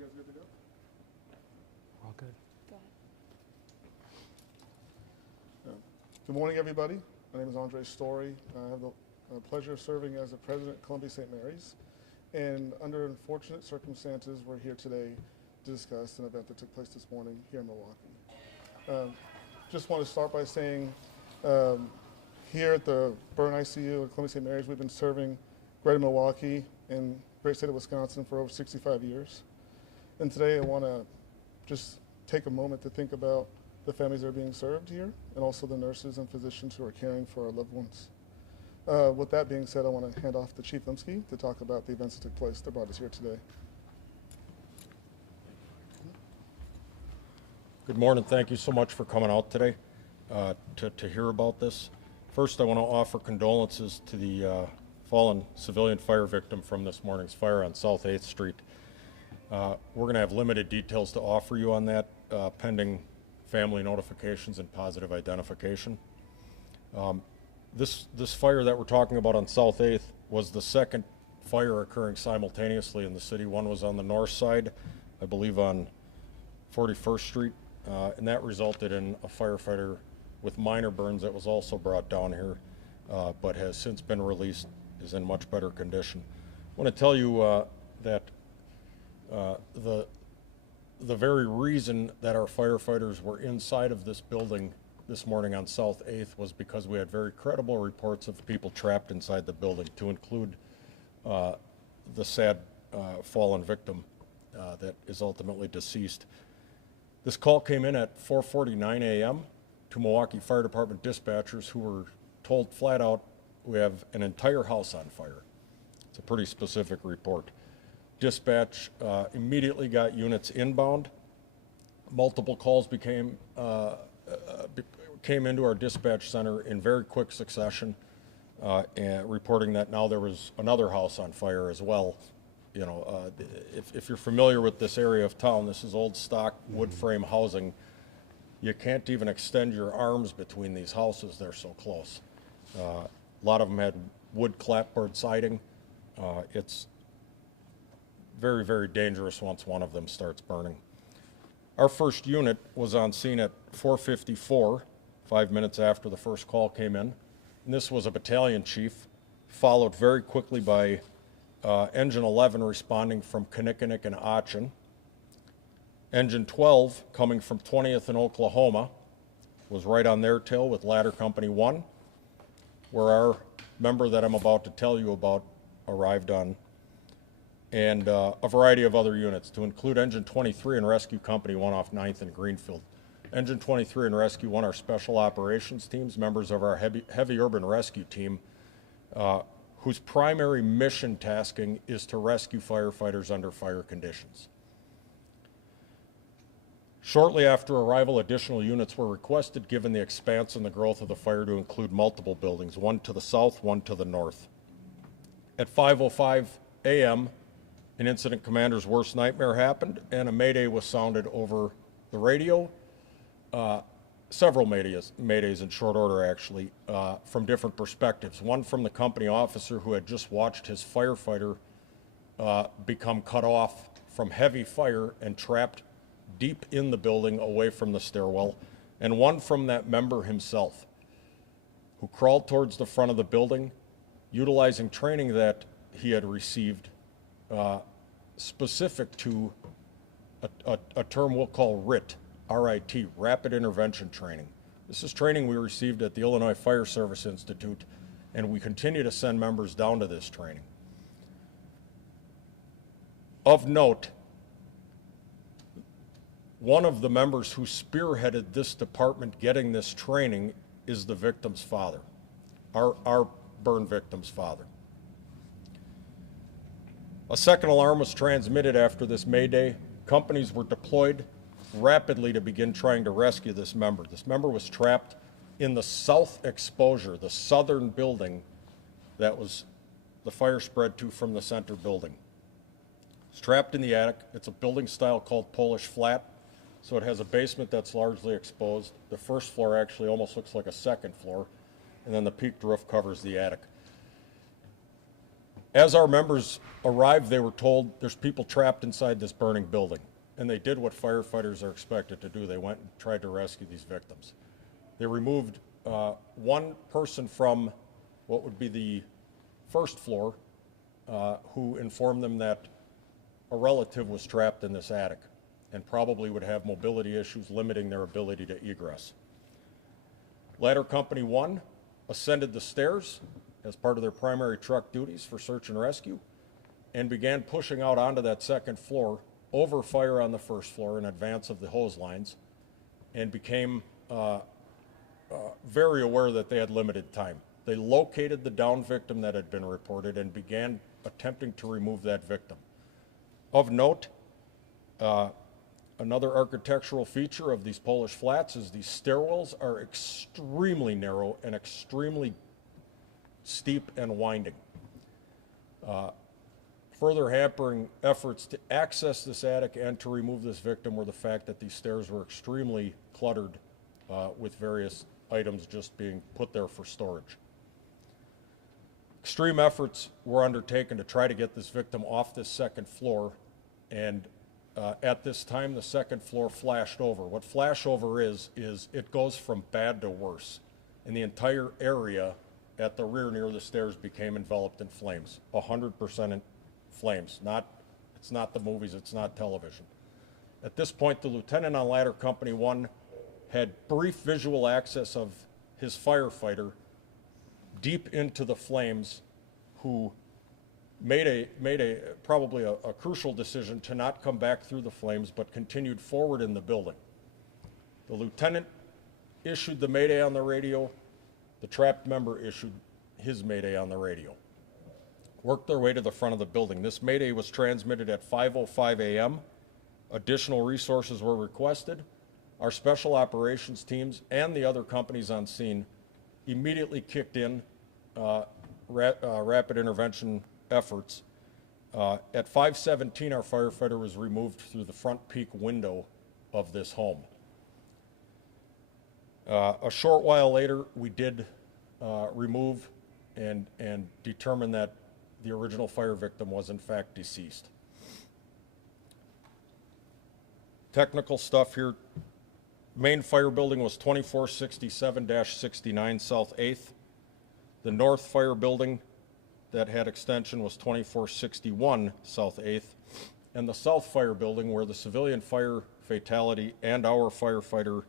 You guys good to go? All good. Go ahead. Good morning, everybody. My name is Andre Story. I have the pleasure of serving as the president of Columbia St. Mary's. And under unfortunate circumstances, we're here today to discuss an event that took place this morning here in Milwaukee. Just want to start by saying here at the Burn ICU at Columbia St. Mary's, we've been serving Greater Milwaukee and great state of Wisconsin for over 65 years. And today I want to just take a moment to think about the families that are being served here and also the nurses and physicians who are caring for our loved ones. With that being said, I want to hand off to Chief Limsky to talk about the events that took place that brought us here today. Good morning. Thank you so much for coming out today to hear about this. First, I want to offer condolences to the fallen civilian fire victim from this morning's fire on South 8th Street. We're going to have limited details to offer you on that, pending family notifications and positive identification. This fire that we're talking about on South 8th was the second fire occurring simultaneously in the city. One was on the north side, I believe on 41st Street, and that resulted in a firefighter with minor burns that was also brought down here, but has since been released, is in much better condition. I want to tell you that the very reason that our firefighters were inside of this building this morning on South 8th was because we had very credible reports of people trapped inside the building, to include the sad fallen victim that is ultimately deceased. This call came in at 4:49 a.m. to Milwaukee Fire Department dispatchers who were told flat out, we have an entire house on fire. It's a pretty specific report. Dispatch immediately got units inbound. Multiple calls came into our dispatch center in very quick succession, and reporting that now there was another house on fire as well. You know, if you're familiar with this area of town, this is old stock wood frame housing. You can't even extend your arms between these houses, they're so close. A lot of them had wood clapboard siding. It's very, very dangerous once one of them starts burning. Our first unit was on scene at 4:54, 5 minutes after the first call came in. And this was a battalion chief, followed very quickly by Engine 11 responding from Kinnickinnick and Aachen. Engine 12 coming from 20th in Oklahoma was right on their tail with Ladder Company 1, where our member that I'm about to tell you about arrived on, and a variety of other units, to include Engine 23 and Rescue Company 1 off 9th and Greenfield. Engine 23 and Rescue 1 are special operations teams, members of our heavy urban rescue team, whose primary mission tasking is to rescue firefighters under fire conditions. Shortly after arrival, additional units were requested given the expanse and the growth of the fire to include multiple buildings, one to the south, one to the north. At 5:05 a.m., an incident commander's worst nightmare happened, and a Mayday was sounded over the radio. Several Maydays in short order, actually, from different perspectives. One from the company officer who had just watched his firefighter become cut off from heavy fire and trapped deep in the building away from the stairwell, and one from that member himself, who crawled towards the front of the building, utilizing training that he had received specific to a term we'll call RIT, R-I-T, Rapid Intervention Training. This is training we received at the Illinois Fire Service Institute, and we continue to send members down to this training. Of note, one of the members who spearheaded this department getting this training is the victim's father, our burn victim's father. A second alarm was transmitted after this Mayday. Companies were deployed rapidly to begin trying to rescue this member. This member was trapped in the south exposure, the southern building that was the fire spread to from the center building. It's trapped in the attic. It's a building style called Polish flat, so it has a basement that's largely exposed. The first floor actually almost looks like a second floor, and then the peaked roof covers the attic. As our members arrived, they were told there's people trapped inside this burning building. And they did what firefighters are expected to do. They went and tried to rescue these victims. They removed one person from what would be the first floor who informed them that a relative was trapped in this attic and probably would have mobility issues limiting their ability to egress. Ladder Company 1 ascended the stairs as part of their primary truck duties for search and rescue and began pushing out onto that second floor over fire on the first floor in advance of the hose lines, and became very aware that they had limited time. They located the downed victim that had been reported and began attempting to remove that victim. Of note, another architectural feature of these Polish flats is these stairwells are extremely narrow and extremely steep and winding. Further hampering efforts to access this attic and to remove this victim were the fact that these stairs were extremely cluttered with various items just being put there for storage. Extreme efforts were undertaken to try to get this victim off this second floor, and at this time the second floor flashed over. What flashover is it goes from bad to worse, and the entire area at the rear near the stairs became enveloped in flames, 100% in flames. It's not the movies, it's not television. At this point, the lieutenant on Ladder Company 1 had brief visual access of his firefighter deep into the flames, who made probably a crucial decision to not come back through the flames, but continued forward in the building. The lieutenant issued the Mayday on the radio. The trapped member issued his Mayday on the radio. Worked their way to the front of the building. This Mayday was transmitted at 5:05 a.m. Additional resources were requested. Our special operations teams and the other companies on scene immediately kicked in rapid intervention efforts. At 5:17, our firefighter was removed through the front peak window of this home. A short while later, we did remove and determine that the original fire victim was in fact deceased. Technical stuff here. Main fire building was 2467-69 South 8th. The north fire building that had extension was 2461 South 8th. And the south fire building, where the civilian fire fatality and our firefighter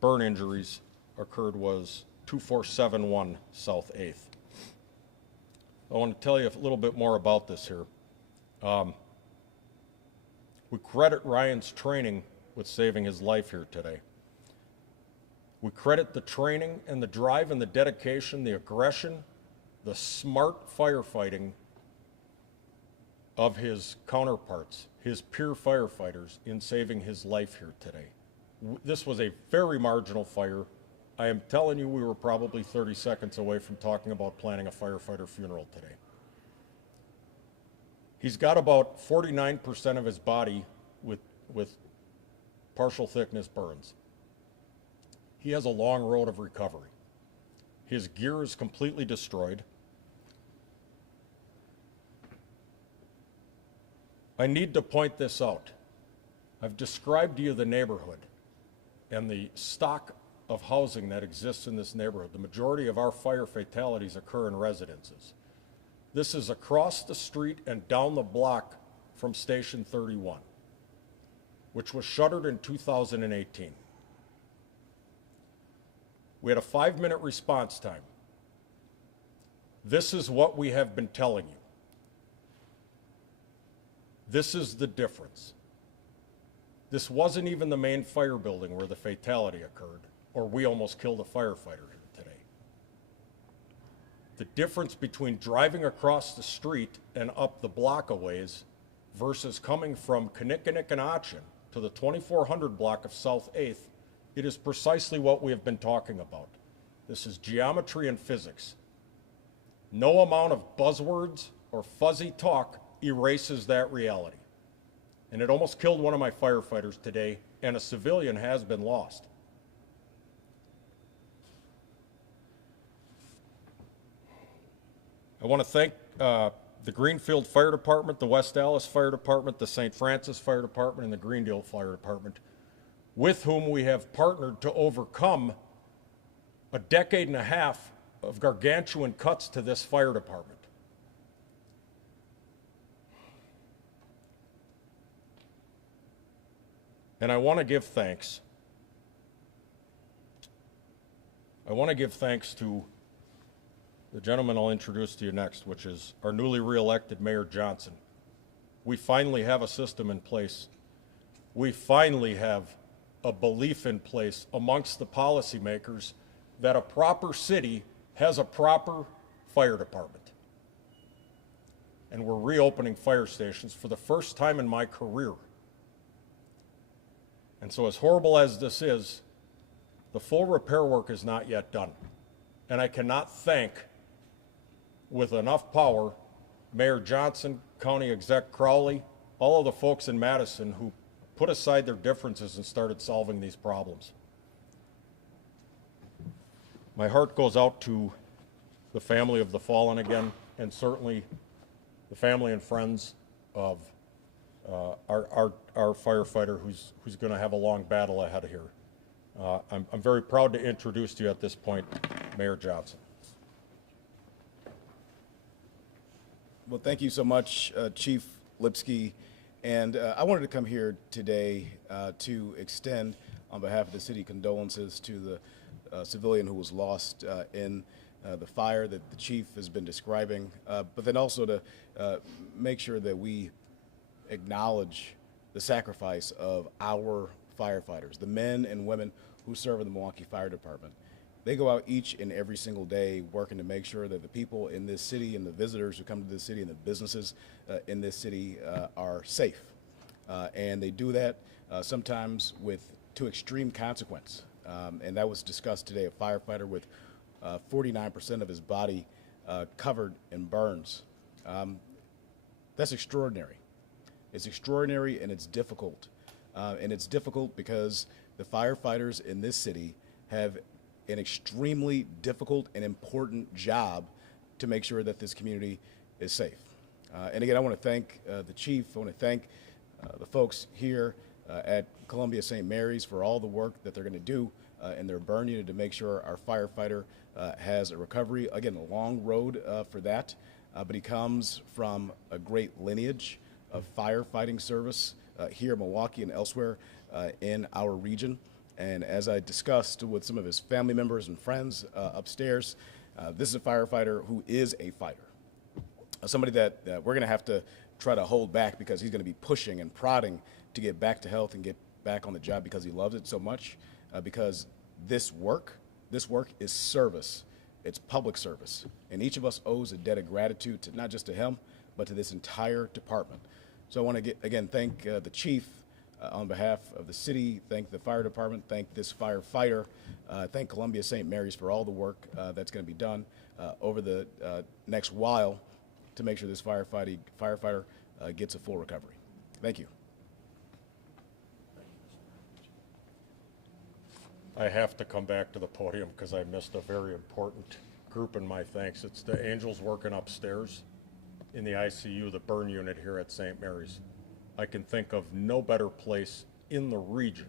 burn injuries occurred, was 2471 South 8th. I want to tell you a little bit more about this here. We credit Ryan's training with saving his life here today. We credit the training and the drive and the dedication, the aggression, the smart firefighting of his counterparts, his peer firefighters, in saving his life here today. This was a very marginal fire. I am telling you, we were probably 30 seconds away from talking about planning a firefighter funeral today. He's got about 49% of his body with partial thickness burns. He has a long road of recovery. His gear is completely destroyed. I need to point this out. I've described to you the neighborhood and the stock of housing that exists in this neighborhood. The majority of our fire fatalities occur in residences. This is across the street and down the block from Station 31, which was shuttered in 2018. We had a 5-minute response time. This is what we have been telling you. This is the difference. This wasn't even the main fire building where the fatality occurred, or we almost killed a firefighter here today. The difference between driving across the street and up the block a ways versus coming from Kinnickinnick to the 2400 block of South 8th, it is precisely what we have been talking about. This is geometry and physics. No amount of buzzwords or fuzzy talk erases that reality. And it almost killed one of my firefighters today, and a civilian has been lost. I want to thank the Greenfield Fire Department, the West Allis Fire Department, the St. Francis Fire Department, and the Greendale Fire Department, with whom we have partnered to overcome a decade and a half of gargantuan cuts to this fire department. And I want to give thanks. I want to give thanks to the gentleman I'll introduce to you next, which is our newly re-elected Mayor Johnson. We finally have a system in place. We finally have a belief in place amongst the policymakers that a proper city has a proper fire department. And we're reopening fire stations for the first time in my career. And so as horrible as this is, the full repair work is not yet done. And I cannot thank, with enough power, Mayor Johnson, County Exec Crowley, all of the folks in Madison who put aside their differences and started solving these problems. My heart goes out to the family of the fallen again, and certainly the family and friends of our firefighter who's going to have a long battle ahead of here. I'm very proud to introduce to you at this point, Mayor Johnson. Well, thank you so much, Chief Lipsky. And I wanted to come here today to extend, on behalf of the city, condolences to the civilian who was lost in the fire that the chief has been describing, but then also to make sure that we acknowledge the sacrifice of our firefighters, the men and women who serve in the Milwaukee Fire Department. They go out each and every single day working to make sure that the people in this city and the visitors who come to this city and the businesses in this city are safe. And they do that sometimes to extreme consequence. And that was discussed today. A firefighter with 49% of his body covered in burns. That's extraordinary. It's extraordinary and it's difficult. And it's difficult because the firefighters in this city have an extremely difficult and important job to make sure that this community is safe. And again, I want to thank the chief. I want to thank the folks here at Columbia St. Mary's for all the work that they're going to do in their burn unit to make sure our firefighter has a recovery. Again, a long road for that, but he comes from a great lineage of firefighting service here in Milwaukee and elsewhere in our region. And as I discussed with some of his family members and friends upstairs, this is a firefighter who is a fighter. Somebody that we're going to have to try to hold back because he's going to be pushing and prodding to get back to health and get back on the job because he loves it so much. Because this work is service. It's public service. And each of us owes a debt of gratitude to not just to him, but to this entire department. So I want to again thank the chief on behalf of the city, thank the fire department, thank this firefighter, thank Columbia St. Mary's for all the work that's going to be done over the next while to make sure this firefighter gets a full recovery. Thank you. I have to come back to the podium because I missed a very important group in my thanks. It's the angels working upstairs in the ICU, the burn unit here at St. Mary's. I can think of no better place in the region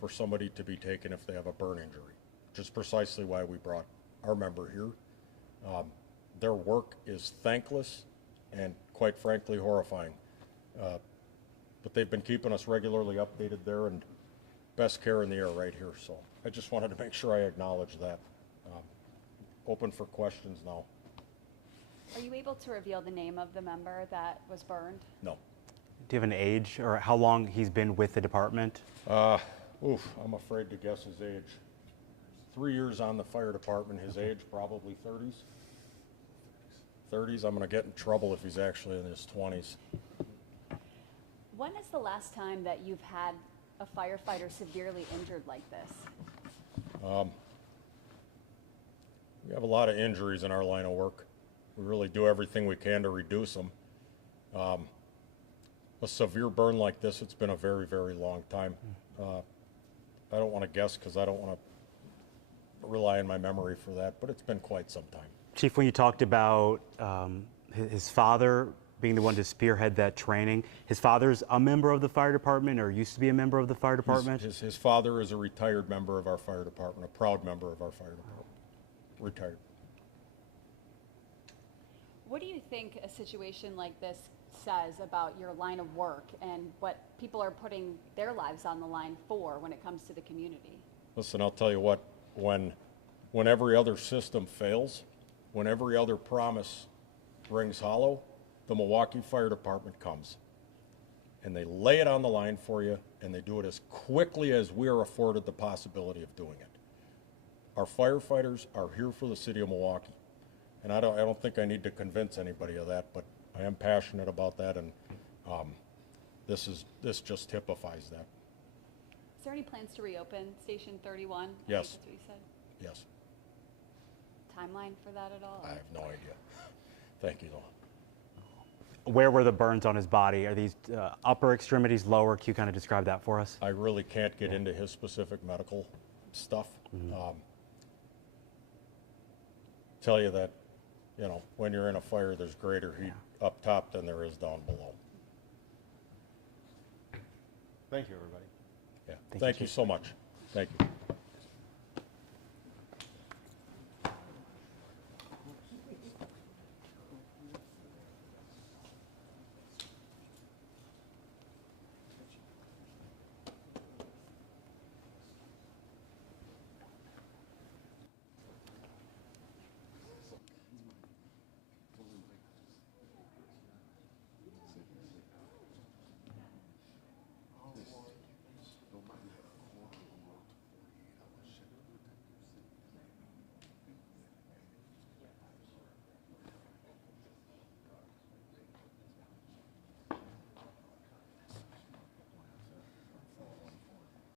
for somebody to be taken if they have a burn injury, which is precisely why we brought our member here. Their work is thankless and, quite frankly, horrifying. But they've been keeping us regularly updated there, and best care in the air right here. So I just wanted to make sure I acknowledge that. Open for questions now. Are you able to reveal the name of the member that was burned? No. Do you have an age or how long he's been with the department? I'm afraid to guess his age. 3 years on the fire department, his age probably 30s. 30s, I'm going to get in trouble if he's actually in his 20s. When is the last time that you've had a firefighter severely injured like this? We have a lot of injuries in our line of work. We really do everything we can to reduce them. A severe burn like this, it's been a very, very long time. I don't want to guess because I don't want to rely on my memory for that, but it's been quite some time. Chief, when you talked about his father being the one to spearhead that training. His father's a member of the fire department, or used to be a member of the fire department. His father is a retired member of our fire department, a proud member of our fire department. Retired. What do you think a situation like this says about your line of work and what people are putting their lives on the line for when it comes to the community? Listen, I'll tell you what, when every other system fails, when every other promise rings hollow, the Milwaukee Fire Department comes. And they lay it on the line for you, and they do it as quickly as we are afforded the possibility of doing it. Our firefighters are here for the city of Milwaukee. And I don't think I need to convince anybody of that, but I am passionate about that, and this just typifies that. Is there any plans to reopen Station 31? Yes. That's what you said. Yes. Timeline for that at all? I have no idea. Thank you, though. Where were the burns on his body? Are these upper extremities, lower? Can you kind of describe that for us? I really can't get into his specific medical stuff. Tell you that, you know, when you're in a fire, there's greater heat up top than there is down below. Thank you, everybody. Yeah. Thank you so much. Thank you.